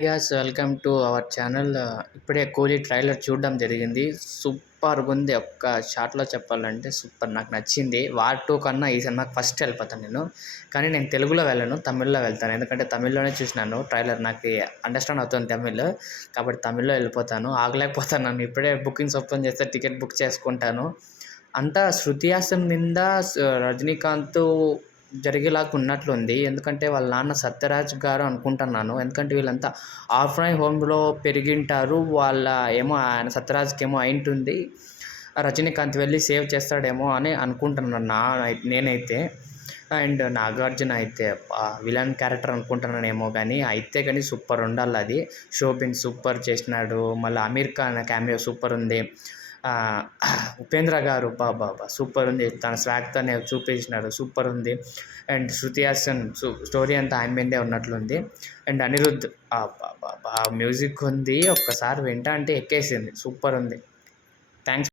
Yes welcome to our channel. ఇప్పుడే 'Coolie' trailer చూడడం జరిగింది. సూపర్‌గుంది. ఒక్క షాట్‌లో చెప్పాలంటే సూపర్. నాకు నచ్చింది. 'వార్ 2' కన్నా ఈ సినిమాకి ఫస్ట్ వెళ్ళిపోతాను నేను. కానీ నేను తెలుగులో వెళ్ళను, తమిళ్‌లో వెళ్తాను. ఎందుకంటే తమిళ్‌లోనే చూసినాను ట్రైలర్. నాకు అండర్‌స్టాండ్ అవుతుంది తమిళ్. కాబట్టి తమిళ్‌లో వెళ్ళిపోతాను. ఆగలేకపోతున్నాను. ఇప్పుడే బుకింగ్స్ ఓపెన్ చేస్తే టికెట్ బుక్ చేసుకుంటాను. అంతా 'శృతి హాసన్' మీద 'రజనీకాంత్' జరిగేలాగా ఉన్నట్లుంది. ఎందుకంటే వాళ్ళ నాన్న 'సత్యరాజ్' గారు అనుకుంటున్నాను. ఎందుకంటే వీళ్ళంతా ఆర్ఫనైజ్ హోమ్‌లో పెరిగింటారు. వాళ్ళ ఏమో ఆయన 'సత్యరాజ్‌కేమో అయుంటుంది. రజనీకాంత్ వెళ్ళి సేవ్ చేస్తాడేమో అని అనుకుంటున్నాను నేనైతే. అండ్ 'నాగార్జున' అయితే విలన్ క్యారెక్టర్ అనుకుంటున్నానేమో గానీ, అయితే గానీ సూపర్ ఉండాలది. 'శోభిన్' సూపర్ చేసినాడు. మళ్ళీ 'అమీర్ ఖాన్' క్యామియో సూపర్ ఉంది. 'ఉపేంద్ర' గారు అబ్బబ్బబ్బా! సూపర్ ఉంది. తన స్వాగ్‌తోనే చూపించినాడు. సూపర్ ఉంది. అండ్ 'శృతి హాసన్' స్టోరీ అంతా ఆయన మీదే ఉన్నట్లుంది. అండ్ 'అనిరుద్' అబ్బబ్బబ్బా! మ్యూజిక్ ఉంది. ఒక్కసారి వింటా అంటే ఎక్కేసింది. సూపర్ ఉంది. థాంక్స్.